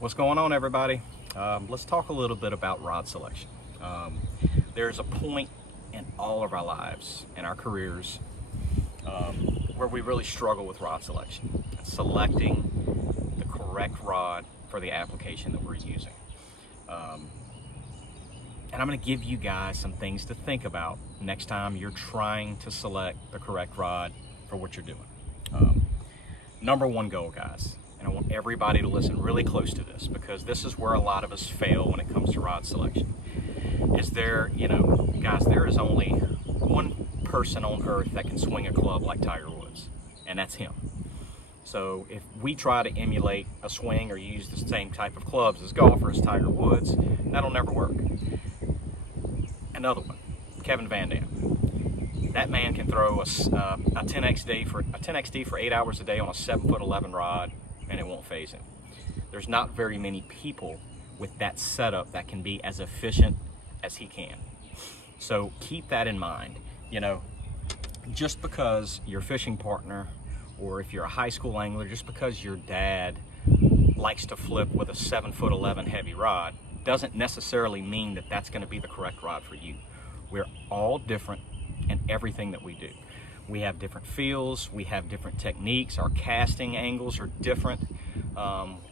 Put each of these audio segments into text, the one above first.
What's going on, everybody? Let's talk a little bit about rod selection. There's a point in all of our lives and our careers where we really struggle with rod selection, selecting the correct rod for the application that we're using. And I'm going to give you guys some things to think about next time you're trying to select the correct rod for what you're doing. Number one goal, guys, and I want everybody to listen really close to this, because this is where a lot of us fail when it comes to rod selection. Is there, guys, there is only one person on earth that can swing a club like Tiger Woods, and that's him. So if we try to emulate a swing or use the same type of clubs as golfer as Tiger Woods, that'll never work. Another one, Kevin Van Dam. That man can throw a 10XD for 8 hours a day on a 7'11" rod, and it won't faze him. There's not very many people with that setup that can be as efficient as he can. So keep that in mind. Just because your fishing partner, or if you're a high school angler, just because your dad likes to flip with a 7'11" heavy rod, doesn't necessarily mean that that's going to be the correct rod for you. We're all different in everything that we do. We have different feels, we have different techniques, our casting angles are different,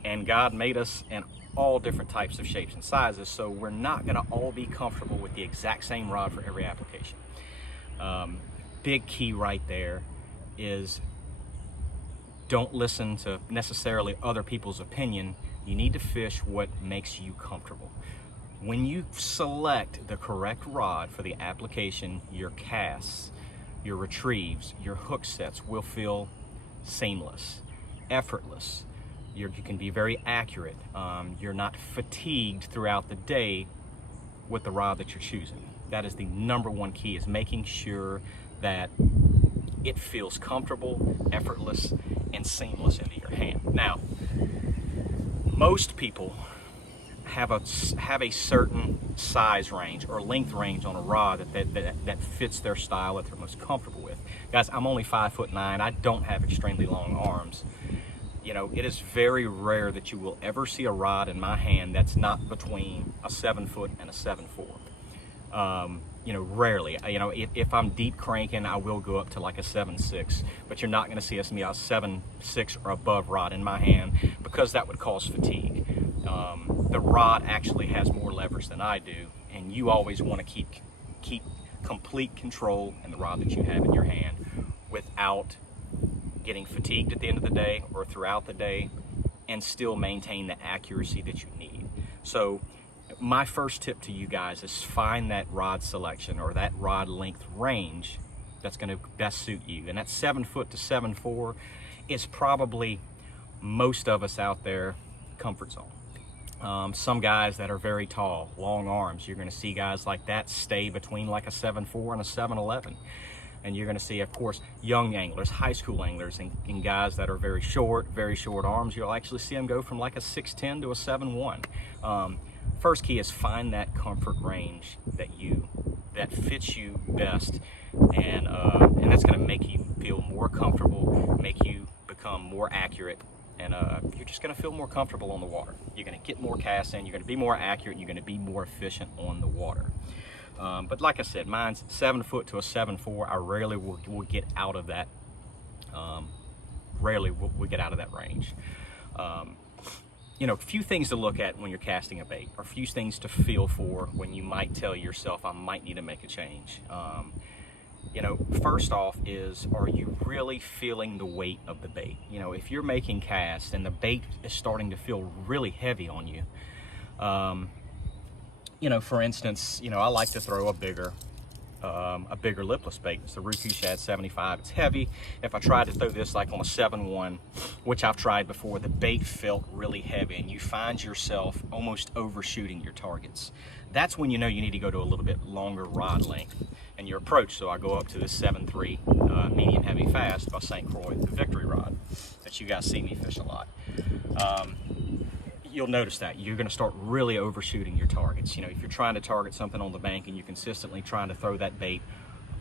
and God made us in all different types of shapes and sizes, so we're not going to all be comfortable with the exact same rod for every application. Big key right there is don't listen to necessarily other people's opinion. You need to fish what makes you comfortable. When you select the correct rod for the application, your casts, your retrieves, your hook sets will feel seamless, effortless. You can be very accurate. You're not fatigued throughout the day with the rod that you're choosing. That is the number one key, is making sure that it feels comfortable, effortless, and seamless into your hand. Now, most people have a certain size range or length range on a rod that fits their style, that they're most comfortable with. Guys, I'm only 5'9". I don't have extremely long arms. It is very rare that you will ever see a rod in my hand that's not between a 7 foot and a 7'4". Rarely. If I'm deep cranking, I will go up to like a 7'6", but you're not going to see us be a 7'6" or above rod in my hand, because that would cause fatigue. The rod actually has more leverage than I do, and you always want to keep complete control in the rod that you have in your hand without getting fatigued at the end of the day or throughout the day, and still maintain the accuracy that you need. So my first tip to you guys is find that rod selection or that rod length range that's going to best suit you. And that 7 foot to 7'4" is probably most of us out there comfort zone. Some guys that are very tall, long arms, you're going to see guys like that stay between like a 7'4" and a 7'11". And you're going to see, of course, young anglers, high school anglers, and guys that are very short arms. You'll actually see them go from like a 6'10" to a 7'1". First key is find that comfort range that fits you best, and that's going to make you feel more comfortable, make you become more accurate, and you're just going to feel more comfortable on the water. You're going to get more casts in, you're going to be more accurate, and you're going to be more efficient on the water. But like I said, mine's 7 foot to a 7'4". I rarely will get out of that. Rarely will we get out of that range. A few things to look at when you're casting a bait, or a few things to feel for when you might tell yourself, I might need to make a change. First off is, are you really feeling the weight of the bait? If you're making casts and the bait is starting to feel really heavy on you, for instance, I like to throw a bigger lipless bait. It's the Roku Shad 75. It's heavy. If I tried to throw this like on a 7'1", which I've tried before, the bait felt really heavy, and you find yourself almost overshooting your targets. That's when you know you need to go to a little bit longer rod length in your approach. So I go up to this 7.3 medium heavy fast by St Croix, the Victory rod that you guys see me fish a lot. You'll notice that you're going to start really overshooting your targets. If you're trying to target something on the bank and you're consistently trying to throw that bait,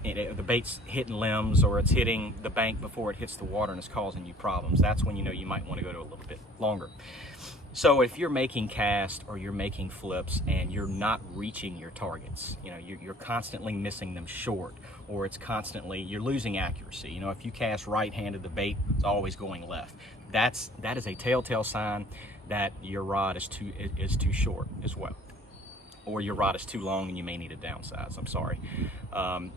the bait's hitting limbs or it's hitting the bank before it hits the water and it's causing you problems, that's when you know you might want to go to a little bit longer. So if you're making casts or you're making flips and you're not reaching your targets, you know, you're constantly missing them short, or it's constantly, you're losing accuracy. You know, if you cast right-handed, the bait is always going left. That is a telltale sign that your rod is too short as well, or your rod is too long and you may need to downsize. I'm sorry.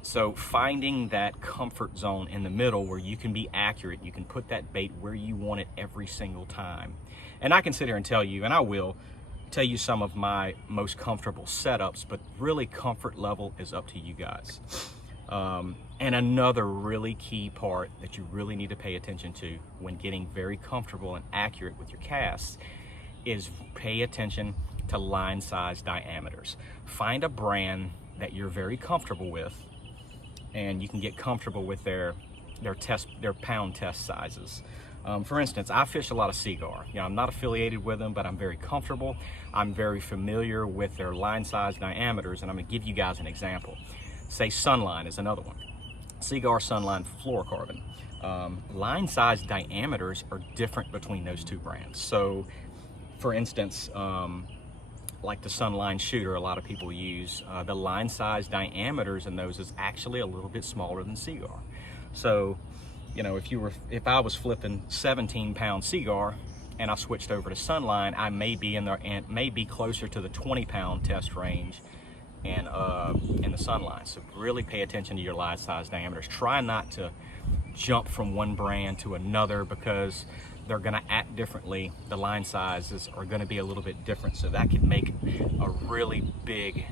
So finding that comfort zone in the middle where you can be accurate, you can put that bait where you want it every single time. And I can sit here and tell you, and I will tell you some of my most comfortable setups, but really comfort level is up to you guys. And another really key part that you really need to pay attention to when getting very comfortable and accurate with your casts is pay attention to line size diameters. Find a brand that you're very comfortable with, and you can get comfortable with their pound test sizes. For instance, I fish a lot of Seaguar. You know, I'm not affiliated with them, but I'm very comfortable. I'm very familiar with their line size diameters, and I'm gonna give you guys an example. Say Sunline is another one. Seaguar, Sunline, fluorocarbon. Line size diameters are different between those two brands. So, for instance, like the Sunline shooter, a lot of people use, the line size diameters in those is actually a little bit smaller than Seaguar. So, you know, if I was flipping 17-pound Seaguar and I switched over to Sunline, I may be in there and may be closer to the 20-pound test range and in the Sunline. So really pay attention to your line size diameters. Try not to jump from one brand to another because they're gonna act differently. The line sizes are gonna be a little bit different. So that could make a really big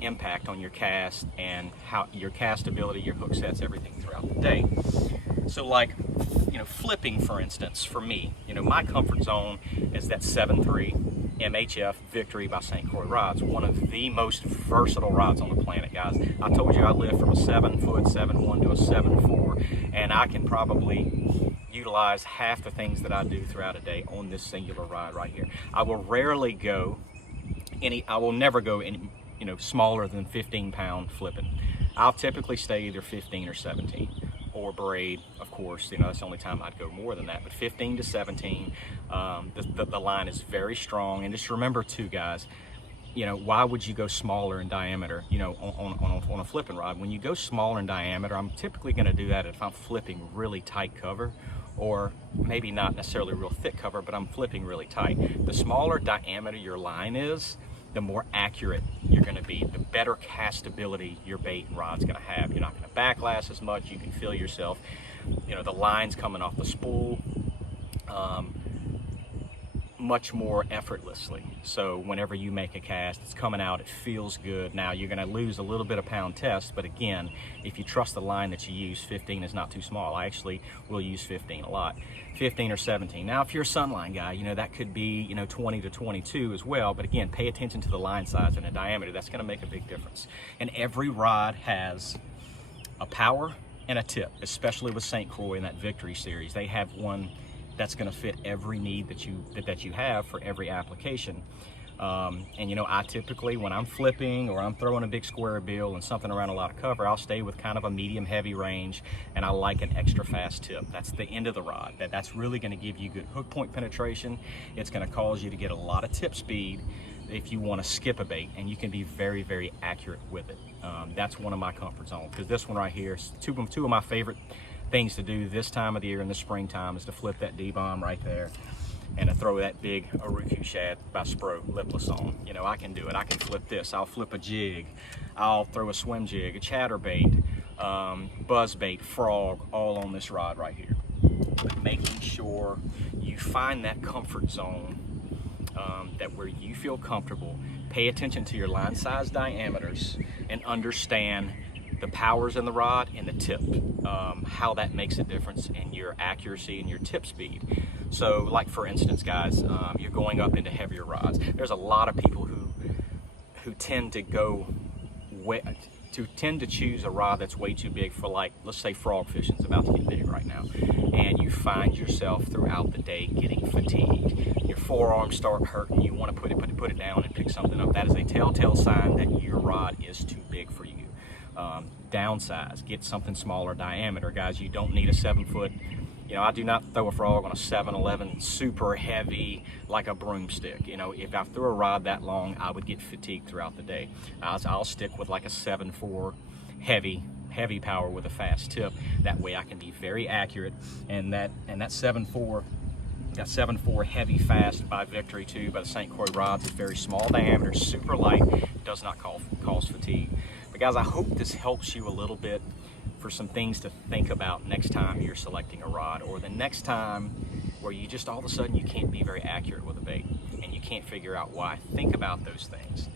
impact on your cast and how your castability, your hook sets, everything throughout the day. So like, you know, flipping, for instance, for me, you know, my comfort zone is that 7.3 MHF Victory by St Croix Rods, one of the most versatile rods on the planet, guys. I told you I live from a 7-foot 7.1 to a 7.4, and I can probably utilize half the things that I do throughout a day on this singular rod right here. I will never go any, you know, smaller than 15-pound flipping. I'll typically stay either 15 or 17, or braid, of course. You know, that's the only time I'd go more than that. But 15 to 17, the line is very strong. And just remember too, guys, you know, why would you go smaller in diameter, you know, on a flipping rod? When you go smaller in diameter, I'm typically going to do that if I'm flipping really tight cover, or maybe not necessarily real thick cover, but I'm flipping really tight. The smaller diameter your line is, the more accurate you're going to be, the better castability your bait and rod's going to have. You're not going to backlash as much. You can feel yourself, you know, the lines coming off the spool much more effortlessly. So whenever you make a cast, it's coming out, it feels good. Now you're going to lose a little bit of pound test, but again, if you trust the line that you use, 15 is not too small. I actually will use 15 a lot. 15 or 17. Now, if you're a Sunline guy, you know, that could be, you know, 20 to 22 as well. But again, pay attention to the line size and the diameter. That's going to make a big difference. And every rod has a power and a tip, especially with St. Croix in that Victory series. They have one that's going to fit every need that you have for every application. And you know, I typically, when I'm flipping or I'm throwing a big square bill and something around a lot of cover, I'll stay with kind of a medium heavy range, and I like an extra fast tip. That's the end of the rod. That's really going to give you good hook point penetration. It's going to cause you to get a lot of tip speed if you want to skip a bait, and you can be very, very accurate with it. That's one of my comfort zones, because this one right here is two of my favorite things to do this time of the year in the springtime is to flip that D-bomb right there and to throw that big Aruku shad by Spro lipless on. You know, I can do it. I can flip this. I'll flip a jig. I'll throw a swim jig, a chatterbait, buzz bait, frog, all on this rod right here. But making sure you find that comfort zone, that where you feel comfortable, pay attention to your line size diameters and understand the powers in the rod and the tip, how that makes a difference in your accuracy and your tip speed. So like, for instance, guys, you're going up into heavier rods. There's a lot of people who tend to choose a rod that's way too big for, like, let's say frog fishing's about to get big right now, and you find yourself throughout the day getting fatigued. Your forearms start hurting. You want to put it down and pick something up. That is a telltale sign that your rod is too big for you. Downsize, get something smaller diameter, guys. You don't need a 7-foot, You know, I do not throw a frog on a 7-11 super heavy like a broomstick. You know, if I threw a rod that long, I would get fatigued throughout the day. I'll stick with like a 7-4 heavy power with a fast tip. That way I can be very accurate. And that 7-4 heavy fast by Victory 2 by the St Croix rods is very small diameter, super light, does not cause fatigue. But guys, I hope this helps you a little bit for some things to think about next time you're selecting a rod, or the next time where you just all of a sudden you can't be very accurate with a bait and you can't figure out why. Think about those things.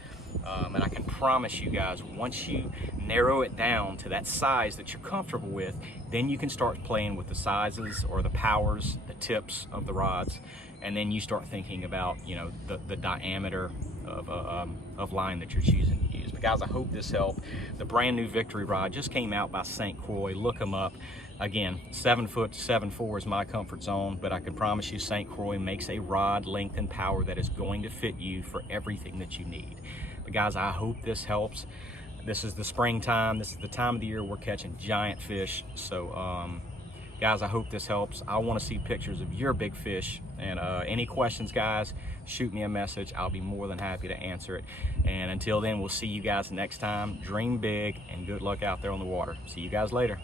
And I can promise you guys, once you narrow it down to that size that you're comfortable with, then you can start playing with the sizes or the powers, the tips of the rods, and then you start thinking about, you know, the diameter of line that you're choosing to use. But guys, I hope this helped. The brand new Victory rod just came out by St. Croix. Look them up. Again, 7 foot to 7.4 is my comfort zone, but I can promise you St. Croix makes a rod length and power that is going to fit you for everything that you need. But guys, I hope this helps. This is the springtime. This is the time of the year we're catching giant fish. So guys, I hope this helps. I want to see pictures of your big fish. And any questions, guys, shoot me a message. I'll be more than happy to answer it. And until then, we'll see you guys next time. Dream big and good luck out there on the water. See you guys later.